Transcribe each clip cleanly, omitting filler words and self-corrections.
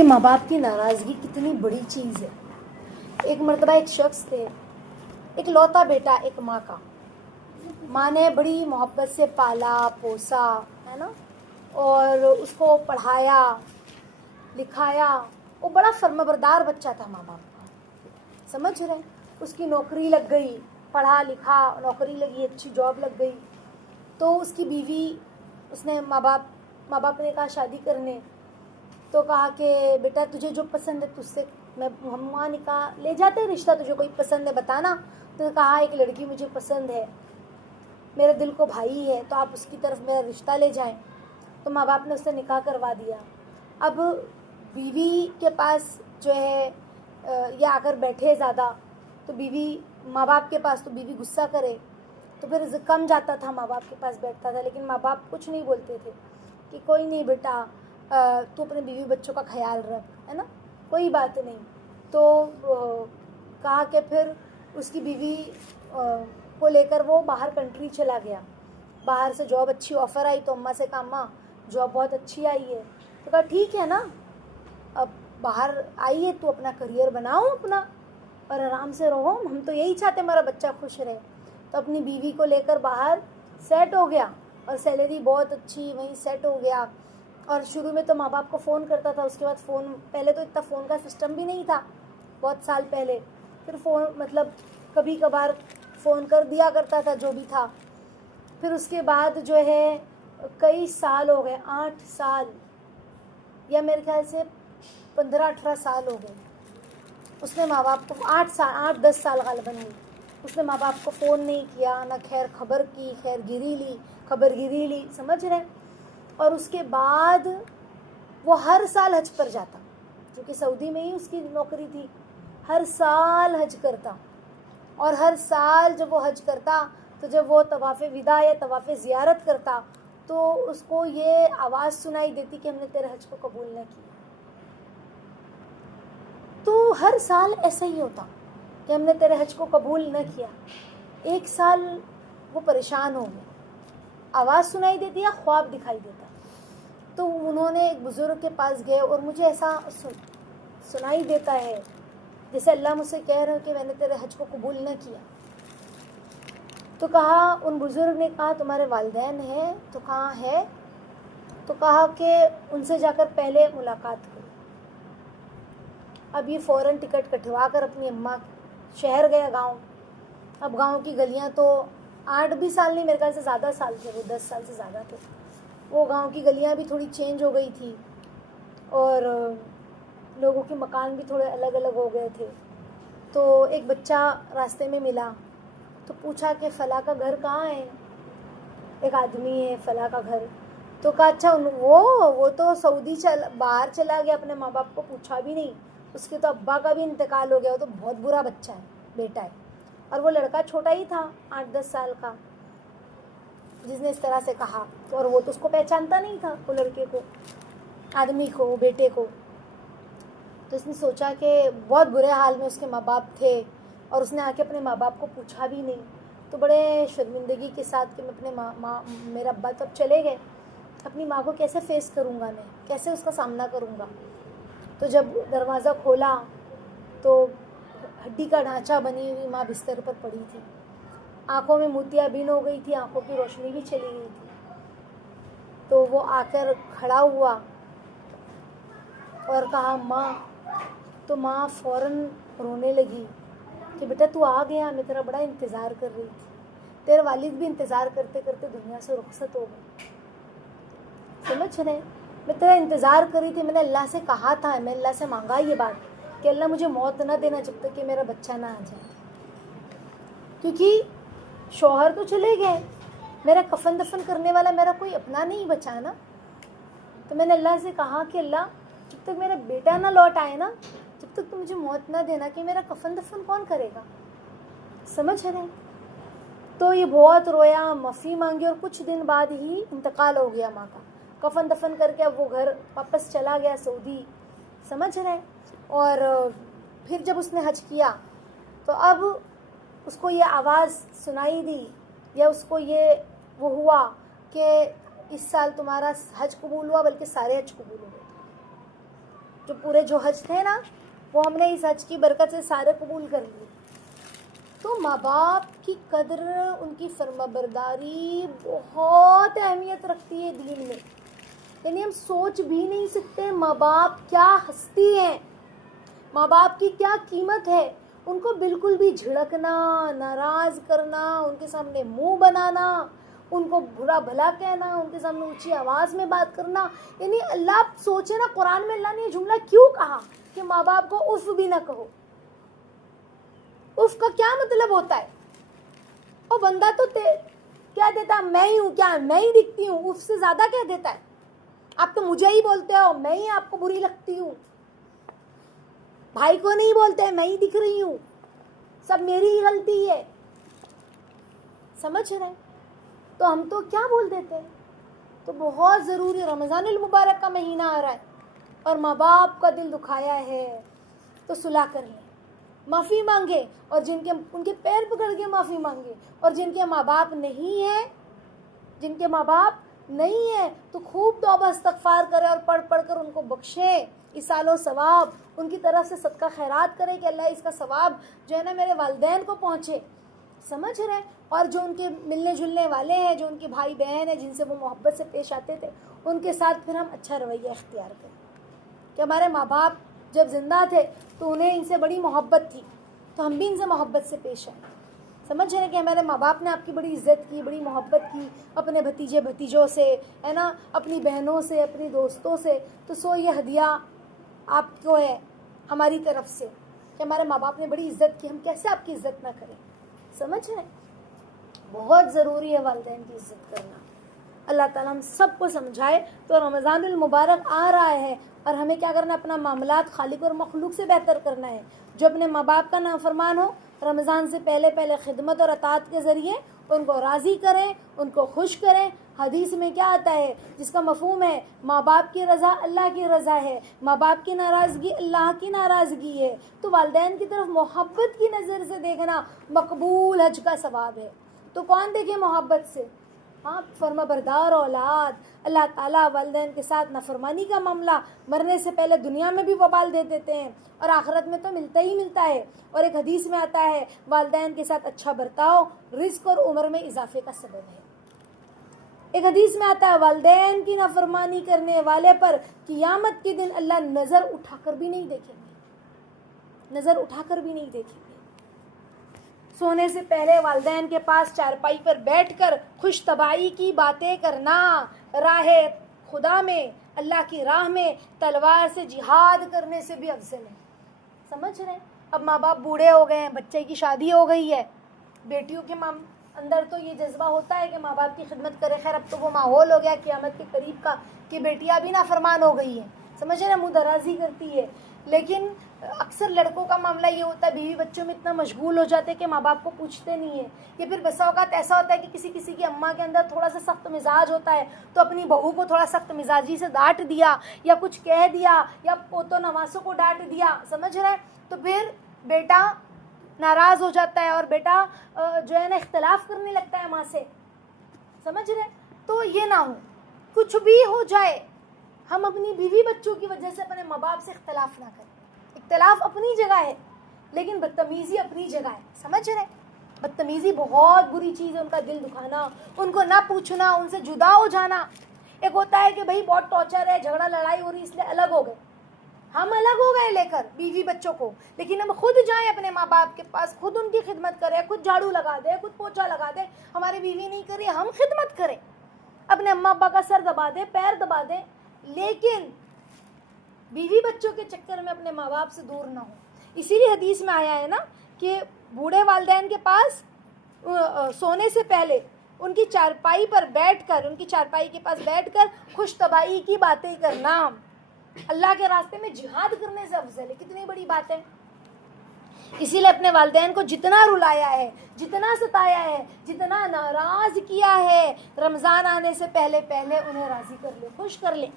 کہ ماں باپ کی ناراضگی کتنی بڑی چیز ہے. ایک مرتبہ ایک شخص تھے, ایک لوتا بیٹا ایک ماں کا. ماں نے بڑی محبت سے پالا پوسا ہے نا, اور اس کو پڑھایا لکھایا. وہ بڑا فرمانبردار بچہ تھا ماں باپ کا, سمجھ رہے. اس کی نوکری لگ گئی, پڑھا لکھا نوکری لگی, اچھی جاب لگ گئی. تو اس کی بیوی, اس نے ماں باپ نے کہا شادی کرنے. تو کہا کہ بیٹا تجھے جو پسند ہے تجھ سے ہم وہاں نکاح لے جاتے, رشتہ تجھے کوئی پسند ہے بتانا. تو کہا ایک لڑکی مجھے پسند ہے, میرے دل کو بھائی ہے, تو آپ اس کی طرف میرا رشتہ لے جائیں. تو ماں باپ نے اس سے نکاح کروا دیا. اب بیوی کے پاس جو ہے یہ آ کر بیٹھے زیادہ, تو بیوی ماں باپ کے پاس, تو بیوی غصہ کرے تو پھر کم جاتا تھا, ماں باپ کے پاس بیٹھتا تھا. لیکن ماں باپ کچھ نہیں بولتے تھے کہ کوئی نہیں بیٹا, تو اپنے بیوی بچوں کا خیال رکھ, ہے نا, کوئی بات نہیں. تو کہا کہ پھر اس کی بیوی کو لے کر وہ باہر کنٹری چلا گیا. باہر سے جاب اچھی آفر آئی تو اماں سے کہا اماں جاب بہت اچھی آئی ہے. تو کہا ٹھیک ہے نا, اب باہر آئی ہے تو اپنا کریئر بناؤ اپنا اور آرام سے رہو, ہم تو یہی چاہتے ہمارا بچہ خوش رہے. تو اپنی بیوی کو لے کر باہر سیٹ ہو گیا, اور سیلری بہت اچھی, وہیں سیٹ ہو گیا. اور شروع میں تو ماں باپ کو فون کرتا تھا, اس کے بعد فون, پہلے تو اتنا فون کا سسٹم بھی نہیں تھا بہت سال پہلے. پھر فون مطلب کبھی کبھار فون کر دیا کرتا تھا جو بھی تھا. پھر اس کے بعد جو ہے کئی سال ہو گئے, 8 سال یا میرے خیال سے 15-18 سال ہو گئے. اس نے ماں باپ کو 8-10 سال غالباً ہوئی, اس نے ماں باپ کو فون نہیں کیا, نہ خیر خبر کی, خبر گیری لی, سمجھ رہے. اور اس کے بعد وہ ہر سال حج پر جاتا, کیونکہ سعودی میں ہی اس کی نوکری تھی. ہر سال حج کرتا, اور ہر سال جب وہ حج کرتا تو جب وہ طواف وداع یا طواف زیارت کرتا تو اس کو یہ آواز سنائی دیتی کہ ہم نے تیرے حج کو قبول نہ کیا. تو ہر سال ایسا ہی ہوتا کہ ہم نے تیرے حج کو قبول نہ کیا. ایک سال وہ پریشان ہو گئے, آواز سنائی دیتی یا خواب دکھائی دیتا. تو انہوں نے ایک بزرگ کے پاس گئے, اور مجھے ایسا سنائی دیتا ہے جیسے اللہ مجھ سے کہہ رہے کہ میں نے تیرے حج کو قبول نہ کیا. تو کہا, ان بزرگ نے کہا تمہارے والدین ہیں؟ تو کہاں ہے. تو کہا کہ ان سے جا کر پہلے ملاقات کرو. اب یہ فوراً ٹکٹ کٹوا کر اپنی اماں شہر گیا, گاؤں. اب گاؤں کی گلیاں تو 8 سال نہیں, میرے خیال سے زیادہ سال تھے, وہ 10 سال سے زیادہ تھے. وہ گاؤں کی گلیاں بھی تھوڑی چینج ہو گئی تھی, اور لوگوں کے مکان بھی تھوڑے الگ الگ ہو گئے تھے. تو ایک بچہ راستے میں ملا, تو پوچھا کہ فلاں کا گھر کہاں ہے. ایک آدمی ہے فلاں کا گھر. تو کہا اچھا وہ تو سعودی باہر چلا گیا, اپنے ماں باپ کو پوچھا بھی نہیں. اس کے تو ابا کا بھی انتقال ہو گیا, وہ تو بہت برا بچہ ہے, بیٹا ہے. اور وہ لڑکا چھوٹا ہی تھا 8-10 سال کا جس نے اس طرح سے کہا. اور وہ تو اس کو پہچانتا نہیں تھا, وہ لڑکے کو, آدمی کو, بیٹے کو. تو اس نے سوچا کہ بہت برے حال میں اس کے ماں باپ تھے, اور اس نے آ کے اپنے ماں باپ کو پوچھا بھی نہیں. تو بڑے شرمندگی کے ساتھ کہ میں اپنے میرا ابا تو اب چلے گئے, اپنی ماں کو کیسے فیس کروں گا, میں کیسے اس کا سامنا کروں گا. تو جب دروازہ کھولا تو ہڈی کا ڈھانچہ بنی ہوئی ماں بستر پر پڑی تھی, آنکھوں میں موتیا بین ہو گئی تھی, آنکھوں کی روشنی بھی چلی گئی تھی. تو وہ آ کر کھڑا ہوا اور کہا ماں. تو ماں فوراً رونے لگی کہ بیٹا تو آ گیا, میں تیرا بڑا انتظار کر رہی تھی. تیرے والد بھی انتظار کرتے کرتے دنیا سے رخصت ہو گئے, سمجھ رہے. میں تیرا انتظار کر رہی تھی, میں نے اللہ سے کہا تھا, میں اللہ سے مانگا یہ بات کہ اللہ مجھے موت نہ دینا جب تک کہ میرا بچہ نہ آ جائے, کیونکہ شوہر تو چلے گئے, میرا کفن دفن کرنے والا میرا کوئی اپنا نہیں بچا نا. تو میں نے اللہ سے کہا کہ اللہ جب تک میرا بیٹا نہ لوٹ آئے نا, جب تک تو مجھے موت نہ دینا, کہ میرا کفن دفن کون کرے گا, سمجھ رہے. تو یہ بہت رویا, معافی مانگی, اور کچھ دن بعد ہی انتقال ہو گیا ماں کا. کفن دفن کر کے اب وہ گھر واپس چلا گیا سعودی, سمجھ رہے. اور پھر جب اس نے حج کیا تو اب اس کو یہ آواز سنائی دی, یا اس کو یہ وہ ہوا کہ اس سال تمہارا حج قبول ہوا, بلکہ سارے حج قبول ہو گئے. جو پورے جو حج تھے نا وہ ہم نے اس حج کی برکت سے سارے قبول کر لیے. تو ماں باپ کی قدر، ان کی فرما برداری بہت اہمیت رکھتی ہے دین میں. یعنی ہم سوچ بھی نہیں سکتے ماں باپ کیا ہستی ہیں، ماں باپ کی کیا قیمت ہے. ان کو بالکل بھی جھڑکنا، ناراض کرنا، ان کے سامنے منہ بنانا، ان کو برا بھلا کہنا، ان کے سامنے اونچی آواز میں بات کرنا. یعنی اللہ سوچے نا، قرآن میں اللہ نے یہ جملہ کیوں کہا کہ ماں باپ کو اف بھی نہ کہو. اف کا کیا مطلب ہوتا ہے؟ اور بندہ تو کیا دیتا، میں ہی ہوں، کیا میں ہی دکھتی ہوں؟ اف سے زیادہ کیا دیتا ہے؟ آپ تو مجھے ہی بولتے ہو، میں ہی آپ کو بری لگتی ہوں. بھائی کو نہیں بولتے، میں ہی دکھ رہی ہوں، سب میری ہی غلطی ہے. سمجھ رہے؟ تو ہم تو کیا بول دیتے ہیں. تو بہت ضروری، رمضان المبارک کا مہینہ آ رہا ہے اور ماں باپ کا دل دکھایا ہے تو صلح کر لیں، معافی مانگے، اور ان کے پیر پکڑ کے معافی مانگے. اور جن کے ماں باپ نہیں ہیں تو خوب توبہ استغفار کرے اور پڑھ پڑھ کر ان کو بخشے ایصال و ثواب، ان کی طرف سے صدقہ خیرات کرے کہ اللہ اس کا ثواب جو ہے نا میرے والدین کو پہنچے. سمجھ رہے؟ اور جو ان کے ملنے جلنے والے ہیں، جو ان کے بھائی بہن ہیں جن سے وہ محبت سے پیش آتے تھے، ان کے ساتھ پھر ہم اچھا رویہ اختیار کریں کہ ہمارے ماں باپ جب زندہ تھے تو انہیں ان سے بڑی محبت تھی، تو ہم بھی ان سے محبت سے پیش آئیں. سمجھ رہے کہ ہمارے ماں باپ نے آپ کی بڑی عزت کی، بڑی محبت کی، اپنے بھتیجے بھتیجوں سے، ہے نا، اپنی بہنوں سے، اپنی دوستوں سے. تو یہ ہدیہ آپ کو ہے ہماری طرف سے کہ ہمارے ماں باپ نے بڑی عزت کی، ہم کیسے آپ کی عزت نہ کریں. سمجھ رہے؟ بہت ضروری ہے والدین کی عزت کرنا. اللہ تعالیٰ ہم سب کو سمجھائے. تو رمضان المبارک آ رہا ہے اور ہمیں کیا کرنا ہے؟ اپنا معاملات خالق اور مخلوق سے بہتر کرنا ہے. جو اپنے ماں باپ کا نافرمان ہو، رمضان سے پہلے خدمت اور اطاعت کے ذریعے ان کو راضی کریں، ان کو خوش کریں. حدیث میں کیا آتا ہے جس کا مفہوم ہے ماں باپ کی رضا اللہ کی رضا ہے، ماں باپ کی ناراضگی اللہ کی ناراضگی ہے. تو والدین کی طرف محبت کی نظر سے دیکھنا مقبول حج کا ثواب ہے. تو کون دیکھے محبت سے؟ ہاں، فرما بردار اولاد. اللہ تعالیٰ والدین کے ساتھ نافرمانی کا معاملہ مرنے سے پہلے دنیا میں بھی وبال دے دیتے ہیں اور آخرت میں تو ملتا ہی ملتا ہے. اور ایک حدیث میں آتا ہے والدین کے ساتھ اچھا برتاؤ رزق اور عمر میں اضافے کا سبب ہے. ایک حدیث میں آتا ہے والدین کی نافرمانی کرنے والے پر قیامت کے دن اللہ نظر اٹھا کر بھی نہیں دیکھیں گے، نظر اٹھا کر بھی نہیں دیکھیں گے. سونے سے پہلے والدین کے پاس چارپائی پر بیٹھ کر خوش طبعی کی باتیں کرنا راہ خدا میں، اللہ کی راہ میں تلوار سے جہاد کرنے سے بھی افضل ہے. سمجھ رہے ہیں؟ اب ماں باپ بوڑھے ہو گئے ہیں، بچے کی شادی ہو گئی ہے، بیٹیوں کے اندر تو یہ جذبہ ہوتا ہے کہ ماں باپ کی خدمت کرے. خیر اب تو وہ ماحول ہو گیا قیامت کے قریب کا کہ بیٹیاں بھی نافرمان ہو گئی ہیں. سمجھ رہے ہیں؟ منہ درازی کرتی ہے. لیکن اکثر لڑکوں کا معاملہ یہ ہوتا ہے، بیوی بچوں میں اتنا مشغول ہو جاتے ہیں کہ ماں باپ کو پوچھتے نہیں ہیں. کہ پھر بسا اوقات ایسا ہوتا ہے کہ کسی کی اماں کے اندر تھوڑا سا سخت مزاج ہوتا ہے تو اپنی بہو کو تھوڑا سخت مزاجی سے ڈانٹ دیا یا کچھ کہہ دیا یا پوتوں نواسوں کو ڈانٹ دیا. سمجھ رہے ہیں؟ تو پھر بیٹا ناراض ہو جاتا ہے اور بیٹا جو ہے نا اختلاف کرنے لگتا ہے ماں سے. سمجھ رہے؟ تو یہ نہ ہو، کچھ بھی ہو جائے ہم اپنی بیوی بچوں کی وجہ سے اپنے ماں باپ سے اختلاف نہ کریں. اختلاف اپنی جگہ ہے لیکن بدتمیزی اپنی جگہ ہے. سمجھ رہے؟ بدتمیزی بہت بری چیز ہے. ان کا دل دکھانا، ان کو نہ پوچھنا، ان سے جدا ہو جانا. ایک ہوتا ہے کہ بھائی بہت ٹارچر ہے، جھگڑا لڑائی ہو رہی اس لیے الگ ہو گئے. ہم الگ ہو گئے لے کر بیوی بچوں کو، لیکن ہم خود جائیں اپنے ماں باپ کے پاس، خود ان کی خدمت کریں، خود جھاڑو لگا دیں، خود پوچھا لگا دیں. ہماری بیوی نہیں کر رہی، ہم خدمت کریں، اپنے اماں ابا کا سر دبا دیں، پیر دبا دیں، لیکن بیوی بچوں کے چکر میں اپنے ماں باپ سے دور نہ ہو. اسی لیے حدیث میں آیا ہے نا کہ بوڑھے والدین کے پاس سونے سے پہلے ان کی چارپائی پر بیٹھ کر، ان کی چارپائی کے پاس بیٹھ کر خوش طبعی کی باتیں کرنا اللہ کے راستے میں جہاد کرنے سے افضل ہے. کتنی بڑی بات ہے. اسی لیے اپنے والدین کو جتنا رلایا ہے، جتنا ستایا ہے، جتنا ناراض کیا ہے، رمضان آنے سے پہلے انہیں راضی کر لیں، خوش کر لیں.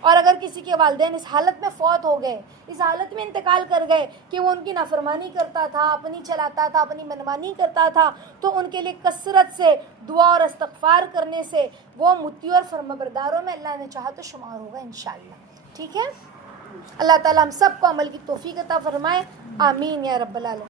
اور اگر کسی کے والدین اس حالت میں فوت ہو گئے، اس حالت میں انتقال کر گئے کہ وہ ان کی نافرمانی کرتا تھا، اپنی چلاتا تھا، اپنی منمانی کرتا تھا، تو ان کے لیے کثرت سے دعا اور استغفار کرنے سے وہ متی اور فرمانبرداروں میں اللہ نے چاہا تو شمار ہوگا انشاءاللہ. ٹھیک ہے؟ اللہ تعالیٰ ہم سب کو عمل کی توفیق عطا فرمائے. آمین یا رب العالمین.